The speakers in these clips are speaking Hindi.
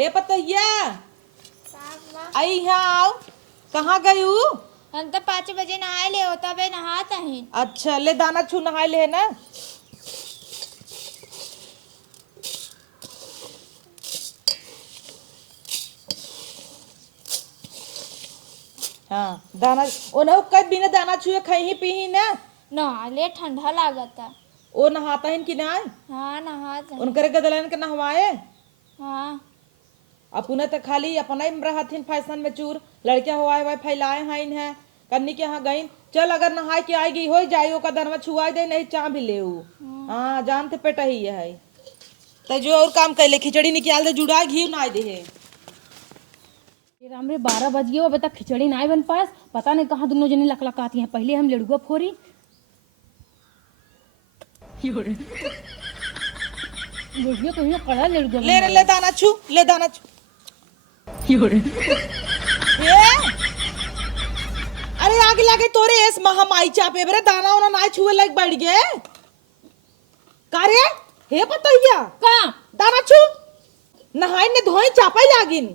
हे पतैया आई यहाँ आओ। कहाँ गई हूँ? हम तो 5 बजे नहाए ले हो तबे नहाता है। अच्छा ले दाना छू नहाए ले ना। हाँ दाना ओ कद बिना दाना छुए खाई ही पी ही ना। नहा ले ठंडा लागता। ओ नहाता है कि ना? हाँ नहाता है। उनकरे गदलन के नहवाए। हाँ अपने तो खाली अपना ही रहथिन फैशन में चूर लड़कियां हुआए हुआ फैलाए हाइन है कन्नी के यहाँ गई। चल अगर नहाए के आएगी हो जाई ओका दनवा छुआई दे नहीं चाह भी ले। हाँ जानते पेट ही है तो जो और काम कैले खिचड़ी निकाल दे जुड़ा घी ना दे। राम रे 12 बज गए अभी तक खिचड़ी नहीं बन पास। पता नहीं कहाँ दोनों जने लकलकाती हैं। पहले हम लड़ुआ फोरी बुढ़िया कहीं कड़ा लड़ुआ ले दाना छू ले दाना छू। अरे आगे लागे तोरे एस महामाई चापे बरे दाना वाना ना छुए लग बढ़ गए का रे। हे पतैया का दाना छू नहाई ने धोई चापा लागिन।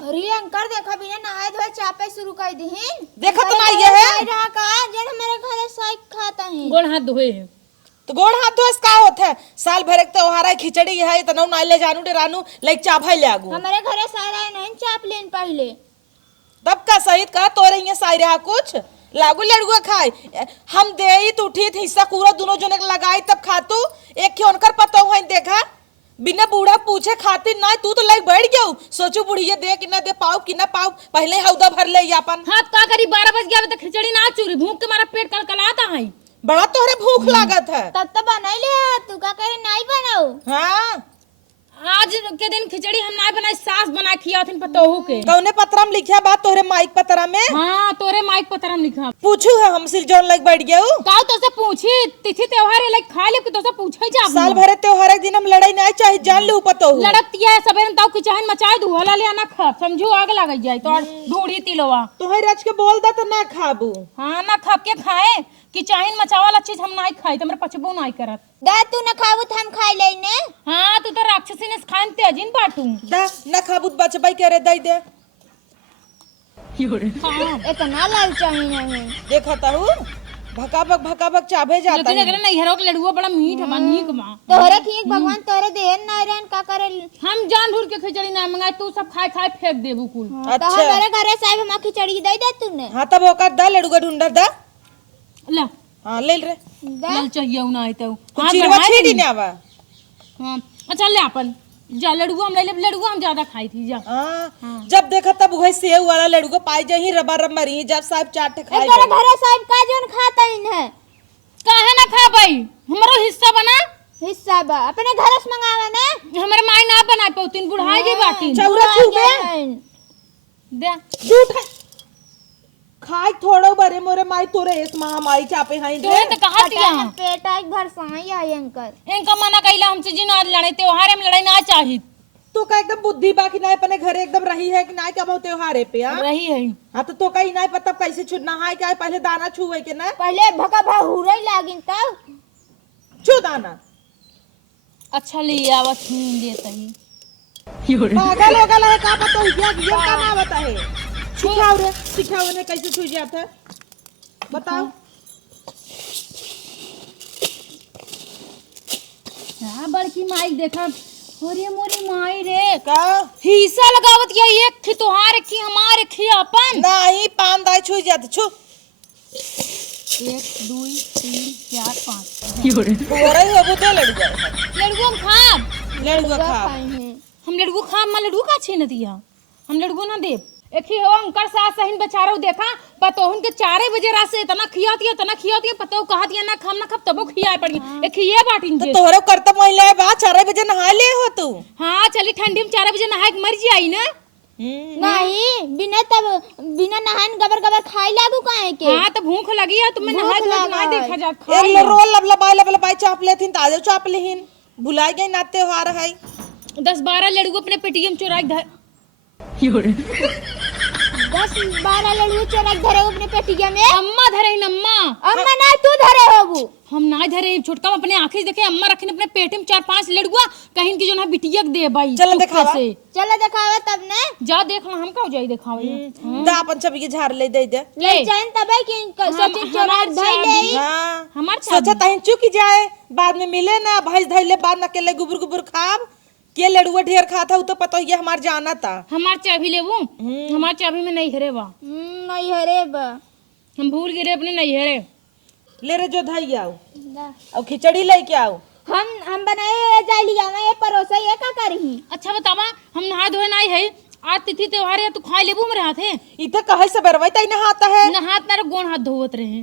अरे अंकर देखा बिना नहाए धोए चापे शुरू कर दीहिन। देखा तो ना ये है रहा का जन हमारे घरे साइक खाता है। गोड़ हाथ धोए है तो गोड़ हाथ धोस का होत है साल भर के त्योहार है खिचड़ी है तनौ ना ले जानू डेरानू लाइक चापा लागू। हमारे घरे सारा नहीं चाप लेन पहले तब का सहित का तोरे यहाँ साई रहा कुछ लागू लड़ुआ खाए हम दे तो उठी हिस्सा पूरा दोनों जने लगाई तब खातू एक के उनकर पता हुआ देखा बिना बूढ़ा पूछे खातिर ना तू तो लाइक बैठ गयो सोचू बुढ़िया दे कि ना दे पाऊ कि ना पाऊ पहले हौदा भर ले अपन। हाँ का करी 12 बज गया अभी तक खिचड़ी ना चूरी भूख के मारा पेट कलकलाता है। बड़ा तोहरे भूख लागत है तब तो बना ले तू का करे नहीं बनाओ। हाँ आज के दिन खिचड़ी हम ना बनाई सास बना खिया थी पतोहू के। कौने पतरा में लिखा बात तोहरे माइक पतरा में? हाँ तोरे माइक पतरा में लिखा। पूछू है हम सिल जोन लग बैठ गया काऊ तो से पूछी तिथि त्योहार है खा ले कि तो से पूछे जा साल भरे त्योहार के दिन हम लड़ाई ना चाहे जान लू पतो लड़कतिया है सबेरन ताऊ की चाहन मचाए दू हला ले ना खा समझो आग लग जाए तो ढूढ़ी तिलवा तोहे रच के बोल दा तो ना खाबू। हाँ ना खा के खाए कि चाहन मचावाला चीज हम नहीं खाई तो मेरे पचबो नहीं करत। दा तू न खाबू हम खाई लेने। हाँ तू तो राक्षसी ने खान तेजिन बाटू दा ना खाबू बचबाई करे दई दे। हाँ इतना लालचाई नहीं देखता हूँ भकाभक चाबे जाता लेकिन अगर नहीं हरो के लड़ुआ बड़ा मीठ है नीक मा तोहरे ठीक भगवान तोहरे देहन नहीं रहन का करे। हम जान ढूंढ के खिचड़ी ना मंगाई तू सब खाए खाए फेंक देबू कुल। तो हमारे घरे साहब हम खिचड़ी दे दे तूने। हाँ तब ओकर दा लड़ुआ ढूंढा दा। ला हाँ ले रे लल चाहिए ना आई तो कुछ चिरवा छीटी ने आवा। हाँ अच्छा ले अपन जा लड़ुआ हम ले ले लड़ुआ हम ज्यादा खाई थी जा। हाँ जब देखा तब वही सेव वाला लड़ुआ पाई जाही रबा रब मरी जब साहब चाट खाए तेरे घरे साहब का जोन खाता इन है काहे ना खा भाई हमारो हिस्सा बना हिस्सा बा अपने घर से मंगावा ना। हमारे माई ना बना पौतीन बुढ़ाई के बाटी चौरा छुबे दे झूठ खाई थोड़ो बरे मोरे माई तोरे इस महामाई चापे हाई तो तो कहा दिया पेट एक भर साई आई अंकल इनका मना कइला हमसे जी ना लड़े त्योहार में लड़ाई ना चाही तो का एकदम बुद्धि बाकी ना अपने घरे एकदम रही है कि ना क्या बहुत त्योहार पे रही है। हाँ तो कहीं ना पता कैसे छू नहाए क्या पहले दाना छुए के ना पहले भका भहुरे लागिन तब छू दाना। अच्छा ले आवा छीन देता ही पागल होगल है का पता ये का ना बता है सिखाओ ने कैसे छू जाता है बताओ। हां बड़की माई देखा अरे मोरी माई रे का हिस्सा लगावत या एक थी तोहार की हमार की अपन नहीं पान दाई छू जात छू 1 2 3 4 5 बोरे होबो तो लड़ुआ लड़ुआ खा लड़ुआ खा हम लड़ुआ खा हम लड़ुआ का छीन दिया हम लड़ुआ ना देब। एक ही हो अंकर सास सहिन बेचारा देखा पतोहन के 4 बजे रात से इतना खियाती पतो कहत या ना खाम ना खब तबो खियाए पड़ी एक ही ये बाटिन तो तोहरे करतब महिला है बा 4 बजे नहा ले हो तू। हां चली ठंडी में 4 बजे नहाए के मर जाई ना नहीं बिना नहान गबर गबर खाई लागू काहे के। हां तो भूख लगी है तुम्हें नहाए तो ना देखा जा एक रोल लबलबाई चाप लेथिन ताजे चाप लेहिन भुलाई गई ना त्योहार है 10-12 लड़ू अपने पेटीएम चुराई धर 10-12 लड़ू चोरा धरे अपने पेटिया में। अम्मा धरे न अम्मा अम्मा ना तू धरे होबू। हम ना धरे छोटका अपने आंखें देखे अम्मा रखने अपने पेट में 4-5 लड़ुआ कहीं की जो ना बिटिया के दे भाई चलो चुपके दिखावा। से चलो दिखावा तब ने जा देख ला हम का जाई दिखावे दा अपन छवि के झाड़ ले दे दे। ले चैन तबे कि सोचे चोरा धई ले हाँ हमार सोचा तहीं चुक जाए बाद में मिले ना भैंस धैले बाद में अकेले गुबुर गुबुर खाब के लड़ुआ ढेर खाता हूँ तो पता ये हमार जाना था। हमार चाबी लेबू हमार चाबी में नहीं हरे बा नहीं हरे बा हम भूल गिरे अपने नहीं हरे ले रे जो धई आओ और खिचड़ी लेके आओ। हम बनाए जाई लिया मैं ये परोसा ये का करही। अच्छा बतावा हम नहा धोए नहीं है आज तिथि त्योहार है तू खाए लेबू मेरे हाथे इते कहे से बरवाई तई नहाता है नहात ना गोण हाथ धोवत रहे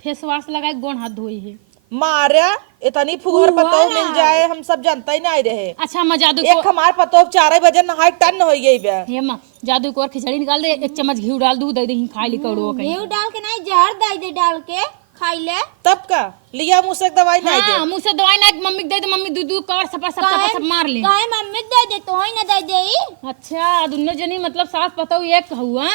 फेस वाश लगाए गोण हाथ धोई है मारा इतनी फुहर पतो मिल जाए हम सब जानता ही नहीं रहे। अच्छा मैं जादू एक हमार पतो 4 बजे नहाए टन हो गई बे। हे मां जादू को और खिचड़ी निकाल दे 1 चम्मच घी डाल दूध दे दे खा ली कौड़ो कहीं घी डाल के नहीं जहर दे डाल के खाई ले तब का लिया मुँह से दवाई नहीं दे। हां मुंह से दवाई ना मम्मी के दे दे मम्मी दूध कर सपा सब मार ले काहे मम्मी दे दे तो ही ना दे देई। अच्छा दोनों जनी मतलब सास पतो एक हुआ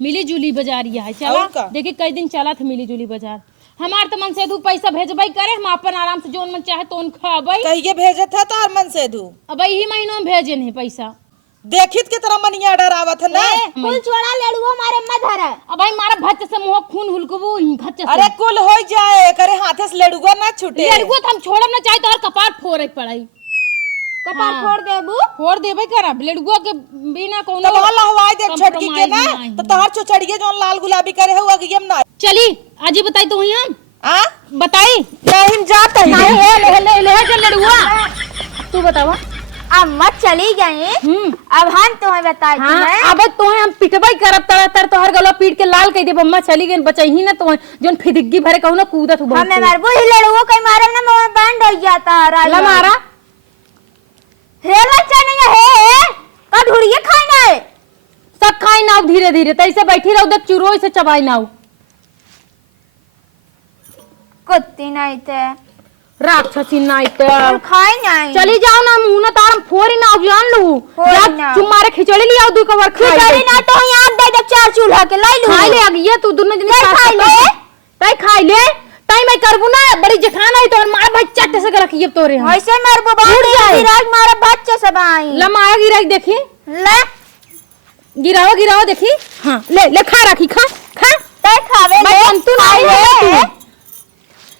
मिली जुली बाजारिया है और चला का? देखी कई दिन चला था मिली जुली बाजार हमार तो मन से दू पैसा भेजबई करे हम अपन आराम से जोन मन चाहे तोन खाबई कहिए भेजे था तो और मन से दू अब यही महीनों में भेजे नहीं पैसा देखित के तरह मनिया डरावत है ना। कुल छोड़ा लड़ुओ मारे मत धरा। अब भाई मारा भच्च से मुंह खून हुलकबू भच्च से अरे कुल हो जाए करे हाथे से लड़ुआ ना छूटे। लड़को तो हम छोड़म ना चाहे तो हर कपार फोड़े पड़ाई कपार फोड़ देबू फोड़ देबे करब लड़ुआ के बिना कोनो तो वहां लहवाई दे छटकी के ना compromise नहीं। तो तहर चोचड़िए जोन लाल गुलाबी करे हुआ गयम ना चली आज ही बताई तो हम आ बताई नहीं जाता ही नहीं ले चल लड़ुआ तू बतावा अम्मा चली गई अब हम तुम्हें बताई तुम्हें अब तो हम पिटबाई करब तर तो हर गला पीट के लाल कह दे बम्मा चली गई बचही ना तो जोन फिदिग्गी भरे कहू ना कूदत हो हमें मारबो ही लड़ुओ कहीं मारे ना मोह बैंड हो जाता है ला मारा हेला चने है का ढुड़िए खाना है सब खाई ना धीरे धीरे तैसे बैठी रहो उधर चुरोई से चबाई ना कुत्ती नहीं थे राक्षसी नाई तो और खाई नहीं चली जाओ ना मुंह ना तारम फोरी ना जान लू ना। तुम्हारे खिचड़ी लिया दू कवर खिचड़ी ना तो याद दे दे 4 चूल्हा के लाई लू खाई ले अब ये तू दोनों दिन खाई ले तई खाई ले तई मैं करबू ना बड़ी जेठान आई तो मार भाई चट से रखिए तोरे हम ऐसे मार बबा गिराज मारा बच्चे सब आई लमाया गिराई देखी ले गिराओ देखी हां ले ले खा रखी खा तय खावे मैं तू नहीं है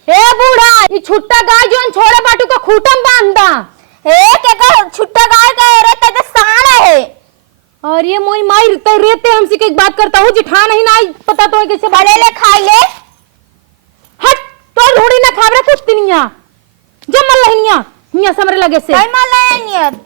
ए बूढ़ा ये छुट्टा गाय जोन छोड़े बाटू का खूटम बांधा के का छुट्टा गाय का रे त साण है और ये मोई माई ते रेते हमसे की बात करता हूँ जिठा नहीं ना पता तो कैसे बड़े ले खाई ले हट तो ढूंढी ना खाबरे कुछ दिनिया जमल लहनिया हिया समरे लगे से कई माल नियत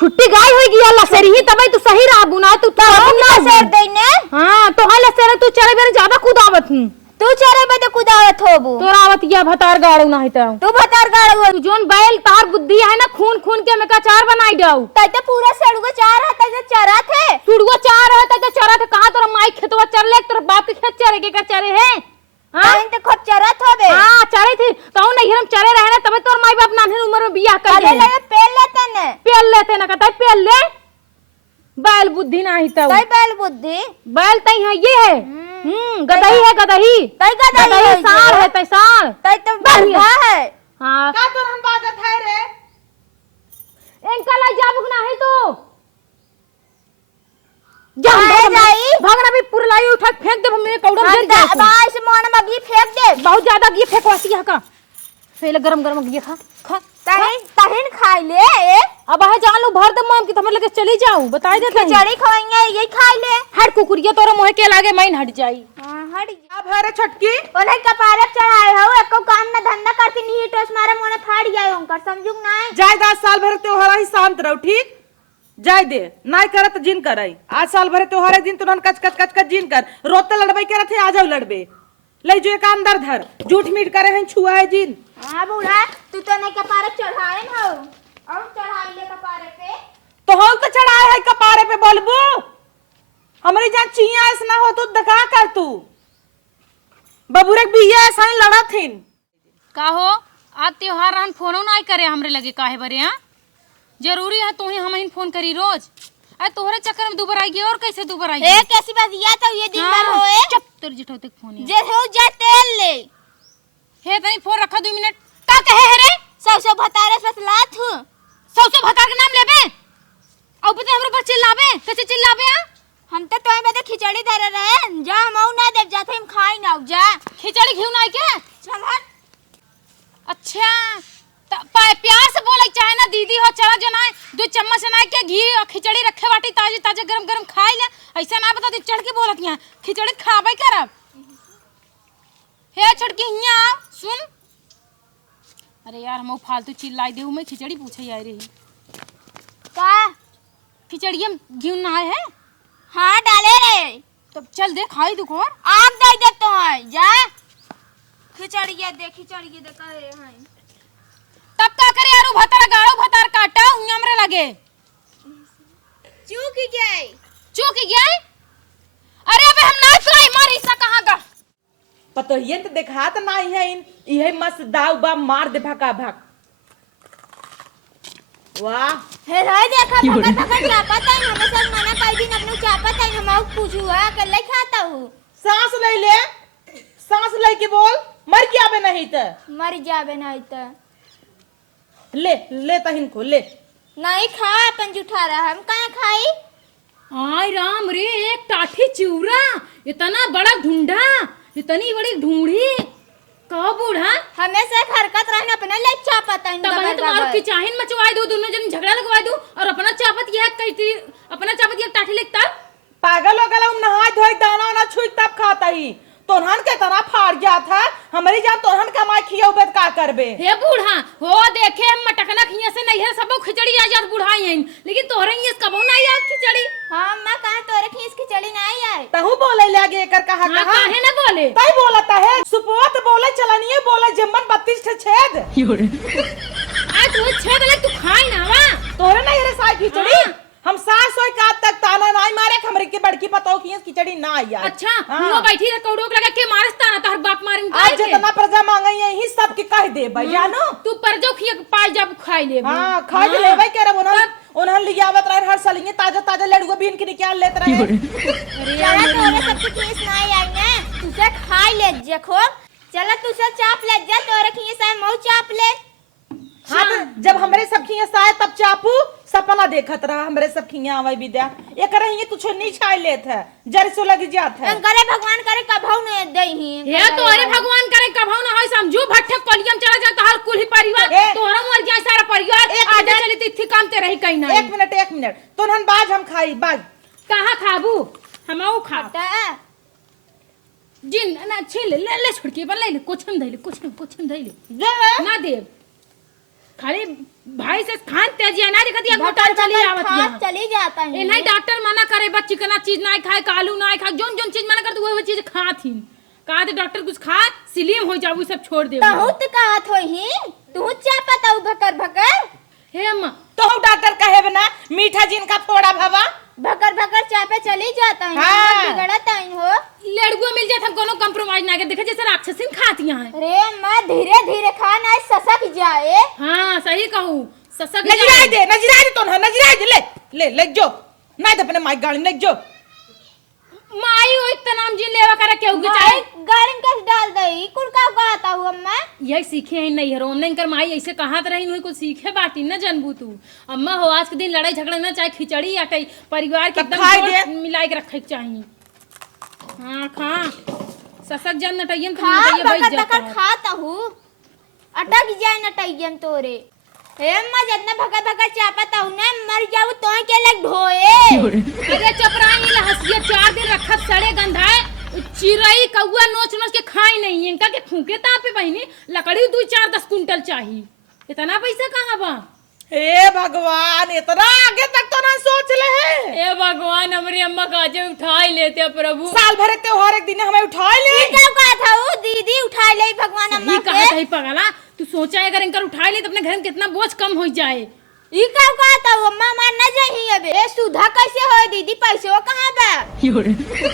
छुट्टी गाय होगी अल्लाह से रही तब तू सही रहा बुना तू ना सर देने हां तो हल से तू चले बेरे ज्यादा कूदावत हूं तू चले बे तो कुदावत होबू तोरा आवत या भतार गाड़ू ना है तू भतार गाड़ू तू जोन बैल तार बुद्धि है ना खून खून के में का चार बनाई जाऊ तय तो पूरा सड़ुआ चार है तय चरा थे सुड़ुआ चार है तो चरा थे कहां तोरा माई खेतवा चर ले तोरा बाप के खेत चरे के का चरे है हां तो खुद चरा थोबे हां चरे थी तो नहीं हम चरे रहे ना तबे तोर माई बाप नानी उम्र में बियाह कर ले ले पेल लेते ने पेल लेते ना कहता पेल ले बैल बुद्धि नहीं तो तय बैल बुद्धि बैल तई है ये है गदही है गदही तय गदही है सार है तय सार तय तो बढ़िया है हां का तो हम बात है रे इनका ला जाबुक ना है तो भागना भी पुरलाई उठा फेंक दे मेरे कौड़म गिर जाए बाई से मोन में घी फेंक दे बहुत ज्यादा घी फेंकवासी है का पहले गरम घी खा तहिन खाई ले अब है जान लो भर दे माम की तमरे लगे चली जाऊं बताई दे खिचड़ी खवाएंगे यही खाई ले हट कुकुरिया तोरा मोह के लागे मैं हट जाई हां हट अब है रे छटकी ओने कपारे चढ़ाए हो एको काम ना धंधा करती नहीं टोस मारे मोने फाड़ जाए उनकर समझू ना जाय 10 साल भर त्योहार ही शांत रहो ठीक जाय दे नाय करत जिन करई आज साल भर त्योहार दिन तुरंत कच जिन कर रोते लड़बई करत है आ जाओ लड़बे ले जो एक अंदर धर झूठ मीठ करे हैं छुआ है जिन हां बूढ़ा तू तो नहीं कपारे चढ़ाए न हो और चढ़ाई ले कपारे पे तो हम तो चढ़ाए है कपारे पे बोलबू हमारी जान चिया ऐसा हो तो दगा कर तू बबूरक बिया ऐसा ही लड़ा थिन का हो आज त्योहार रहन फोनो नहीं करे हमरे लगे काहे बरे हां जरूरी है तू ही हम इन फोन करी रोज आ तोहरे चक्कर में दोबारा आई और कैसे दोबारा आई ए कैसी बात या तो ये दिन भर होए चुप तेरे जिठो तक फोन जे हो जा तेल ले हे तनी फोन रखा 2 मिनट का कहे है रे सौ भतारे बतलात हूँ। सौ भतार के नाम लेबे और बते हमरे पर चिल्लाबे कैसे चिल्लाबे आ हम तो तोय बदे खिचड़ी धरे रहे जा मऊ ना देव जाते हम खाई ना जा खिचड़ी घिउ नाई के चल हट। अच्छा प्यार से बोले चाहे ना दीदी हो चला जो ना 2 चम्मच ना के घी और खिचड़ी रखे बाटी ताजे ताजे गरम गरम खाई ले ऐसा ना बता दे चढ़ के बोलत यहाँ खिचड़ी खाबे करब हे छड़की हिया सुन अरे यार हम फालतू चिल्लाई देहू मैं खिचड़ी पूछे आई रही का खिचड़ी में घी ना है हाँ डाले रे तब चल दे खाई तू खोर आग दे दे तो है जा खिचड़ी दे कहे हैं तब का करे यार भतार गाड़ो भतार काटा हुआ हमरे लगे चूक गई चूक गया अरे अबे हम ना फ्राई मारी सा कहां का पतो ये तो देखात नहीं है इन यही मस्त दाव बा मार दे भका भक वाह हे राय देखा भगत चापत है हमें सब मना कर दिन अपने चापत है हम पूछू है कर ले खाता हूँ सांस ले के बोल मर क्या बे नहीं तो मर जाबे नहीं तो ले तहिन को ले नहीं खा अपन जुठा रहा हम कहाँ खाई आय राम रे एक टाठी चिवरा इतना बड़ा ढूंढा इतनी बड़ी ढूंढी का बूढ़ा हमेशा हरकत रहने अपने ले चापत है तब है तुम्हारे की चाहिन मचवाई दो दोनों जन झगड़ा लगवाई दो और अपना चापत यह कहती अपना चापत यह टाठी लेता पागल हो गला नहा धोई दाना ना छुई तब खाता ही तोहन के तना फाड़ गया था हमारी जान तोहन कमाई खिया उबे का करबे हे बूढ़ा हो देखे हम मटकना खिया से नहीं है सबो खिचड़ी आ जात बुढ़ाई हैं लेकिन तोहरे ये कबो नहीं आ खिचड़ी हां मैं कहां तोरे खीस खिचड़ी नहीं आए तहु बोले लागे एकर कहा हां कहा काहे ना बोले तई बोलता है सुपोत बोले चलनिए बोले जम्मन 32 ठे छेद आ तू छेद ले तू खाई ना वा तोरे नहीं रे साई खिचड़ी हम सास होय का तक ताना नहीं मारे हमरे के बड़की पताओ की खिचड़ी ना आया अच्छा वो बैठी रे कौड़ोक लगा के मारस ताना तोहर बाप मारिन आज जितना प्रजा मांगई है ही सब के कह दे भैयानो तू परजो खिया पाई जब खाई ले हां खा के लेबै के रे उन्हन लियावत रहे हर सालिए ताजा ताजा लड़ुआ बीन के निकाल लेत रहे अरे यार तोरे सब खीस नहीं आई ना तुसे खाई ले जखो चल तुसे चाप ले जा तोरे खीस है मऊ चाप ले हां जब हमरे सब खिया साए तब चापू सपना देखत रहा हमरे सब खिया आवे विद्या एक रही तू नहीं छाई लेत है जर सो लग जात है करे भगवान करे कभौ न देही हे तोरे भगवान करे कभौ न होय समझू भट्ठे कलियम चला जा तोहर कुल ही परिवार तोहरा मर जाए सारा परिवार आजा चली तिथि काम ते रही कहीं ना 1 मिनट तोहन बाज हम खाई बाज कहां खाबू हमऊ खाता जिन ना छिल ले छुड़के बन ले कुछ न धइले ना देव खाली भाई से खान तेजी ना दिखती है घोटाल चली आवत है चली जाता है ए नहीं डॉक्टर मना करे बच्ची कना चीज ना खाए कालू ना खाए जोन जोन चीज मना कर वो चीज खात ही कहा डॉक्टर कुछ खा स्लिम हो जाऊ सब छोड़ दे बहुत कहत होही तू चापत औ भकर हे अम्मा तो डॉक्टर कहे बना मीठा जिन का फोड़ा भवा भकर चापे चली जाता है हाँ। बिगड़त है हो लड़ुआ मिल जात हम कोनो कंप्रोमाइज ना के देखे जैसे राक्षसीन खाती हैं रे मैं धीरे धीरे खाना ससक जाए हां सही कहूं ससक नजराए दे तो नजराए दे ले जो नहीं तो अपने माइक गाड़ी ले जो माई ओ इतना नाम जिन लेवा करे केहू के चाहे गाड़ी कैसे डाल दई कुल का कहता हूं अम्मा यही सीखे हैं नहीं हरो नहीं कर माई ऐसे कहात रही नहीं कुछ सीखे बाटी न जानबू तू अम्मा हो आज के दिन लड़ाई झगड़ा ना चाहे खिचड़ी या कई परिवार के एकदम मिलाई के रखे के चाहिए हां खा ससक जन नटैयन तो नटैया बैठ जाता खाता हूं अटक जाए नटैयन तोरे हे अम्मा जितना भका चापत हूं ना मर जाऊ तो के लग ढोए अरे चपराई ला हसिया 4 दिन रखत सड़े गंधाए चिरई कौआ नोच के खाई नहीं इनका के फूके तापे बहिनी लकड़ी 2-4-10 कुंटल चाहिए इतना पैसा कहां बा हे भगवान इतना आगे तक तो ना सोच ले है हे भगवान हमारी अम्मा काजे उठाई लेते प्रभु साल भर के त्योहार एक दिन हमें उठाई ले क्या कहा था वो दीदी उठा ले भगवान अम्मा के कहा सही पगला तू सोचा अगर इनकर उठा ले तो अपने घर में कितना बोझ कम हो जाए ई का कहा था अम्मा मार न जाही अबे ए सुधा कैसे होय दीदी पैसे कहां बा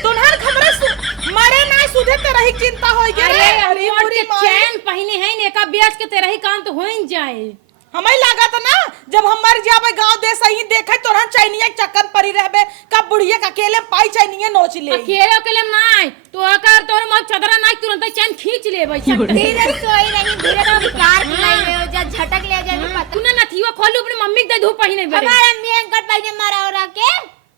तोहर खबरे मरे ना सुधे ते रही चिंता होई गे रे अरे पूरी चैन पहिने है ने का बेच के ते रही काम तो होई जाए हमें लागत ना जब हम मर जाबे गांव देश ही देखे तोहन चैनी नहीं है चक्कर परी रहबे का बुढ़िया का अकेले पाई चाहिए नोच ले अकेले अकेले नाय तो अकर तोर मत चदरा नाय तुरंत चैन खींच ले भाई धीरे सोई रही धीरे तो विकार नहीं ले जा झटक ले जा पता तूने नथिवा खोलू अपनी मम्मी के दे धूप पहिने बेरे हमारा अम्मी अंकल पहले मारा और के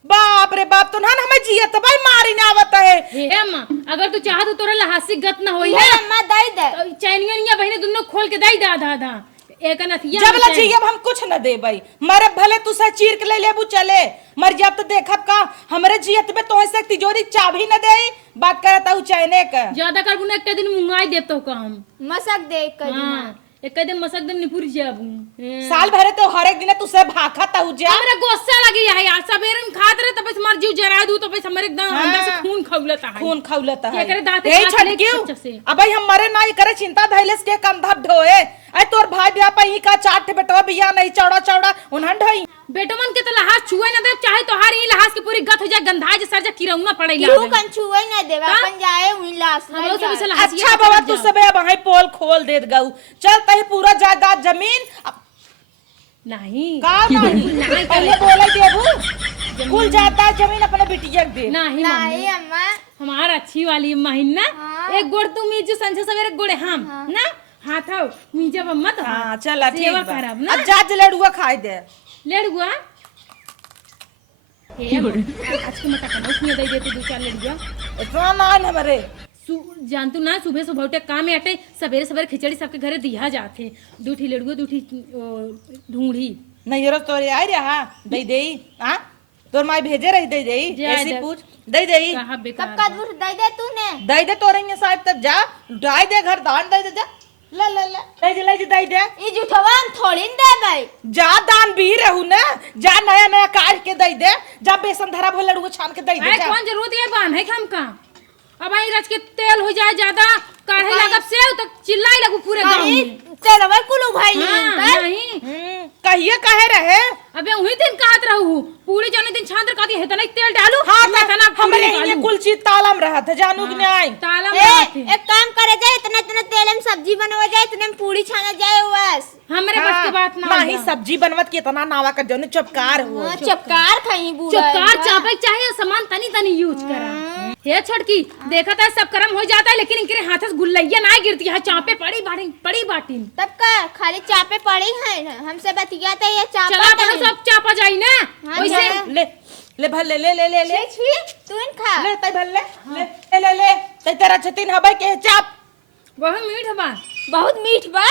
बाप रे बाप तो ना हमें जियत भाई मारी ना आवत है हे अम्मा अगर तू चाह तो तोरे लहासी गत न होई ये है अम्मा दई दे चैनिया निया बहने दोनों खोल के दई दा दा दा एक नथिया जब ला चाहिए हम कुछ न दे भाई मरे भले तू से चीर के ले लेबू चले मर जब तो देखब का हमरे जियत में तो से तिजोरी चाबी न दे बात करता हूं चैने का ज्यादा कर गुना एक दिन मुंगाई देतो का हम मसक दे कर हां एक दिन मसक दिन निपुर जाबू साल भरे तो हर एक दिन तू से भाखत हूं जा हमरे गुस्सा लगी है यार सवेरे में खात रहे तब मर जीव जरा दूं तो बस हमरे एकदम अंदर से खून खौलता है खून खौलता है ये करे दांत यही काट छट ले क्यों अच्छे से। अब भाई हम मरे ना ही करे चिंता धैलेस के कंधा ढोए आई तोर भाई ब्याह पई का चाट बेटवा बिया नहीं चौड़ा चौड़ा उन्हन ढोई बेटो मन के तो लहास छुए न दे चाहे तो हर ही लहास की पूरी गत हो जाए गंधा जे सर जा किरौना पड़े ला क्यों कंचुए ना देवा अपन जाए हुई लाश हम लोग सब लहास अच्छा बाबा तू सबे अब हाई पोल खोल देत गऊ चल तही पूरा जायदाद जमीन नहीं का नहीं पहले बोले देबू कुल जायदाद जमीन अपने बिटिया के दे नहीं नहीं अम्मा हमार अच्छी वाली महीना एक गोड़ तू मीजू संझे सवेरे गोड़े हम ना हाथ आओ मीजा मत हां चल ठीक सेवा बा करब ना अब जा जलेड़ुआ खाई दे लेड़ुआ हे आज के मटा खाना उसमें दे देते दो चार लेड़ुआ इतना ना हमरे जानतू ना सुबह सुबह उठे काम में अटे सवेरे सवेरे खिचड़ी सबके घरे दिया जाते दूठी लेड़ुआ दूठी ढूंढी नहीं रोज तोरे आई रे हां दई देई हां तोर माई भेजे रही दई देई जाए ऐसी दे। पूछ दई देई कहा बेकार कब का दूर दई दे तूने दई दे तोरे ये साहब तब जा डाई दे घर दान दई दे जा ले ले ले दई दे दई दे ई जुठवा हम थोड़ी न दे भाई जा दान भी रहू ना जा नया नया काट के दई दे जा बेसन धरा भो लड़ुआ छान के दई दे जा कौन जरूरत है बांध है हम का अब आई रच के तेल हो जाए ज्यादा काढ़े लगब से तो चिल्लाई लगू पूरे गांव में तेलवा कुलू भाई हाँ, नहीं कहिए कहे रहे अबे वही दिन कहत रहू पूरी जाने दिन छांदर कहती है इतना तेल डालू हाँ मैं तना हमरे ये कुल चीज तालम रहा था जानू कि नहीं ताला ए, में एक काम करे जाए इतना इतना तेल में सब्जी बनवा जाए इतने में पूरी छाना जाए बस हमरे बस के बात ना नहीं सब्जी बनवत के इतना नावा कर जो चपकार हो चपकार खाई बूढ़ा चुपकार चापे चाहिए सामान तनी तनी यूज करा हे छोटकी देखा था सब कर्म हो जाता है लेकिन इनके हाथ से गुल्लैया ना गिरती है चापे पड़ी बाटी तब का खाली चापे पड़ी है हमसे बतियाता ये चापा चला बनो सब चापा जाई ना हाँ, वैसे जा। ले ले भल ले ले ले ले ले छी तू इन खा ले तई भल ले ले ले ले तई तेरा छतीन हबै के चाप बहुत मीठ बा बहुत मीठ बा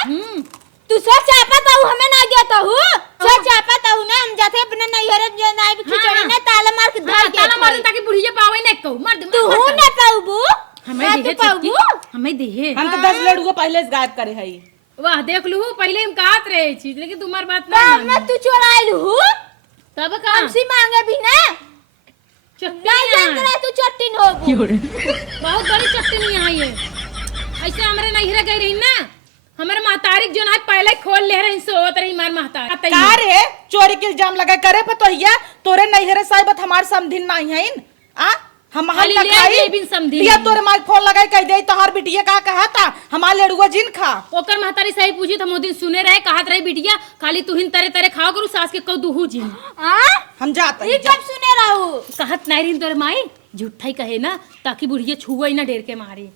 तू सब चापा हूँ हमें ना गया हूँ सब चापा हूँ ना हम जाते अपने नैहर जो नाई खिचड़ी ना ताला मार के धर के ताला मार ताकि बुढ़िया पावे ना कहू मार दे तू हूँ ना पाऊबू हमें दे छुट्टी हमें दे हम तो 10 लड़ुआ पहले से गायब करे हई वाह देख लू पहले हम कहत रहे चीज लेकिन तुम्हार बात ना मैं तू चोराइल हूँ तब का हमसे मांगे भी ना नहीं जान रहा तू चट्टिन हो बहुत बड़ी चट्टनी है ये ऐसे हमारे नैहरा गई रही ना हमारे महतारिक जो ना पहले खोल ले रही सोत रही मार महतार का रे चोरी के इल्जाम लगा करे पर तो हिया तोरे नैहरे साहिबत हमार समधिन नहीं हईन आ हम खाली ले आइए बिन समधिन। या तोरे माई फोन लगाई कह दे तोहार बिटिया का कहा था हमार लेड़ुआ जिन खा ओकर महतारी सही पूछी तो मोदी सुने रहे कहत रहे बिटिया खाली तुहिन तरे तरे खाओ करू सास के कौ दुहू जी हम जाते ये कब सुने रहू कहत नहीं रही तोरे माई झूठा ही कहे ना ताकि बुढ़िया छुआ ही ना डेर के मारे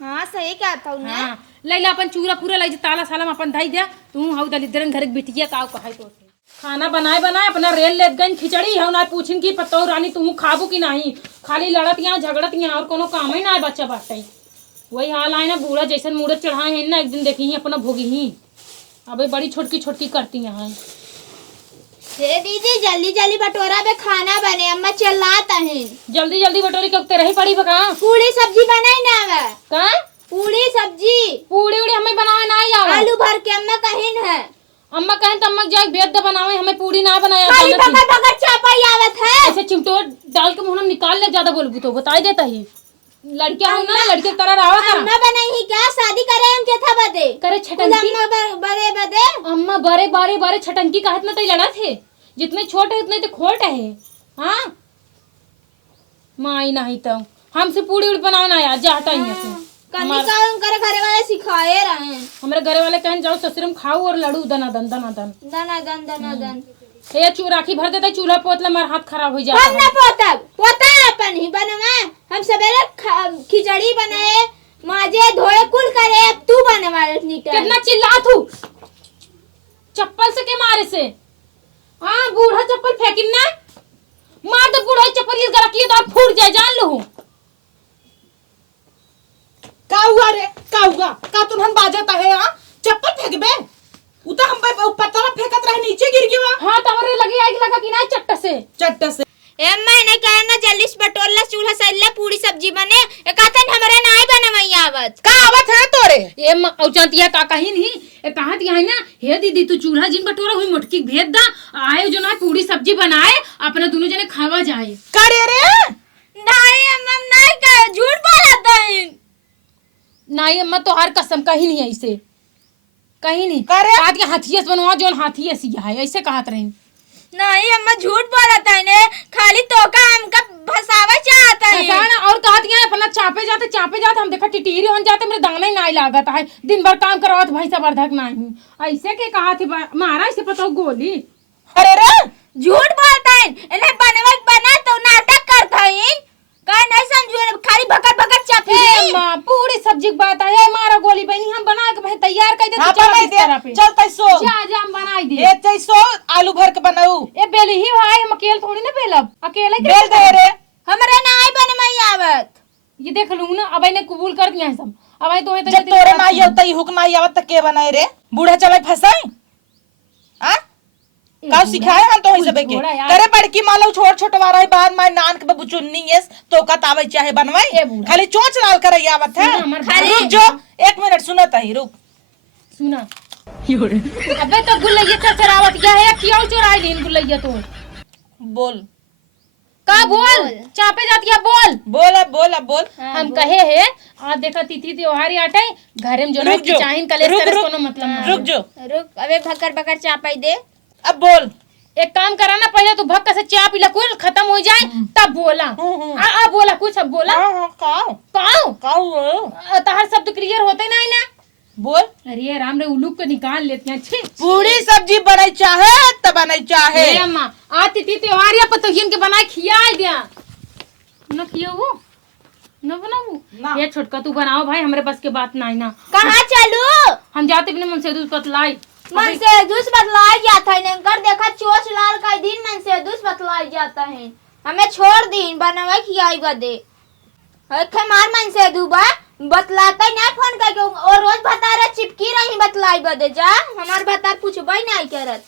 हाँ सही कहता हूँ ना हाँ लैला अपन चूरा पूरा लै ताला साला में अपन धाई दिया तू हाउ दलिद्रन घर के बिटिया का कहे तो खाना बनाए अपना रेल लेत गई खिचड़ी है ना पूछिन की पतो रानी तू खाबू की नहीं खाली लड़त यहाँ झगड़त यहाँ और कोनो काम ही ना है बच्चा बाटे वही हाल आए ना बूढ़ा जैसन मूड़त चढ़ाए हैं ना एक दिन देखी ही अपना भोगी ही अबे बड़ी छोटकी छोटकी करती हैं हे दीदी जल्दी जल्दी बटोरा पे खाना बने अम्मा चिल्लाता है जल्दी जल्दी बटोरी कब रही पड़ी बका पूरी सब्जी बनाई ना वे का पूरी सब्जी पूड़ी उड़ी हमें बनावे ना ही आवे आलू भर के अम्मा कहिन है अम्मा कहें तो अम्मा जाए बेद बनावे हमें पूड़ी ना बनाया खाली बगर बगर चापा ही आवत है ऐसे चिमटोर डाल के मुंह में निकाल ले ज्यादा बोलबू तो बता देता ही लड़कियां हो ना लड़के तरह रहा कर अम्मा बनाई ही क्या शादी करे हम के था बदे करे छटंकी अम्मा बड़े बदे अम्मा बड़े बारे बारे छटंकी कहत ना तो लड़ा थे जितने छोटे उतने तो खोट है हाँ माई नहीं तो हमसे पूड़ी उड़ी बनाना यार जा हटा यहाँ से कभी का करे घरे वाले सिखाए रहे हैं हमारे घर वाले कहें जाओ ससुर में खाओ और लड़ू दना दन दना दन दना दन दना दन हे राखी भर देता चूल्हा पोतला मार हाथ खराब हो हम जाता ना पोतब पोता अपन ही बनवा। हम सवेरे खिचड़ी बनाए माजे धोए कुल करे, अब तू बनवा नीटर। कितना चिल्ला तू चप्पल से के मारे से। हाँ बूढ़ा चप्पल फेंकिन ना मार दे बूढ़ा चप्पल ये गलत लिए तो फूट जाए जान लो। का हुआ रे का हुआ का तुमहन बाजता है? हां चप्पल फेंक बे उता हम पे पत्थर फेंकत रहे नीचे गिर गया। हाँ तो हमारे लगी आग लगा कि ना चट्ट से ए मैंने कहा ना जल्दी से बटोरला चूल्हा सल्ला पूरी सब्जी बने। ए कहतन हमरे नाई बनवई आवत का आवत है तोरे? ये औचंतिया का कही नहीं ए कहा दिया है ना हे दीदी तू चूल्हा जिन बटोरा हुई मोटकी भेज दा आए जो ना पूरी सब्जी बनाए अपने दोनों जने खावा जाए। करे रे नहीं हम नहीं कह झूठ बोलता है। नहीं अम्मा तो हर कसम कही नहीं ऐसे कहीं नहीं करे बात के हाथियस बनवा जोन हाथियस ही है ऐसे कहत रही। नहीं अम्मा झूठ बोलता है ने खाली तोका हमका फसावा चाहता है। ऐसा ना और कहत है अपना चापे जाते हम देखा टिटीरी होन जाते मेरे दाना ही नहीं लागत है दिन भर काम करवात भाई सबर्धक नहीं ऐसे के कहा थी मारा ऐसे पता गोली। अरे रे झूठ बोलता है इन्हें बनवा बना तो नाटक करता है का नहीं समझो खाली भकर भकर चापी। मां पूरी सब्जी की बात है मारा गोली बनी हम बना के भाई तैयार कर दे हां बनाई दे चल तैसो जा हम बनाई दे ए तैसो आलू भर के बनाऊ। ए बेली ही भाई हम अकेले थोड़ी ना बेलब अकेले बेल दे रे हमरे नाई बनवाई आवत। ये देख लूं ना अब ने कबूल कर दिया है सब अब तो है जब तोरे नाई होता ही हुक नाई आवत त के बनाए रे बूढ़ा चले फसाई। हां का सिखाए हम तो ही सबे के करे बड़की मालो छोट छोटवा रही बाद में नान के बबू चुन्नी है तो कतावे चाहे बनवाई खाली चोंच लाल करई आवत है। रुक जो 1 मिनट सुनत ही रुक सुना अबे तो गुलैया चचरावत या है क्यों चुराई लीन गुलैया तो बोल का बोल चापे जाती है बोल बोल हम कहे है आज देखा तिथि त्योहारी आटे घरे में जो ना चाहिन कलेस करे कोनो मतलब ना रुक जो रुक अबे भकर भकर चापाई दे। अब बोल एक काम करा ना पहले तू भक्का से चाय पीला कुल खत्म हो जाए तब बोला आ बोला कुछ अब बोला तहार शब्द क्लियर होते नहीं ना बोल। अरे राम रे उल्लू को निकाल लेते हैं छी पूरी सब्जी बनाई चाहे तब बनाई चाहे ए अम्मा आ तिथि त्योहार या पतोहिन के बनाए खियाई दिया न खियो वो न बनाऊ ये छोटका तू बनाओ भाई हमरे बस के बात नहीं ना। कहाँ चलू हम जाते बिना मन से दूध पतलाई मन से दूस बतलाई जाता है कर देखा चोच लाल का दिन मन से दूस बतलाई जाता है हमें छोड़ दिन बनवा खियाई बदे खे मार मन से दूबा बतलाता ही ना फोन करके और रोज बता रहा चिपकी रही बतलाई बदे जा हमार बता पूछबई नहीं करत।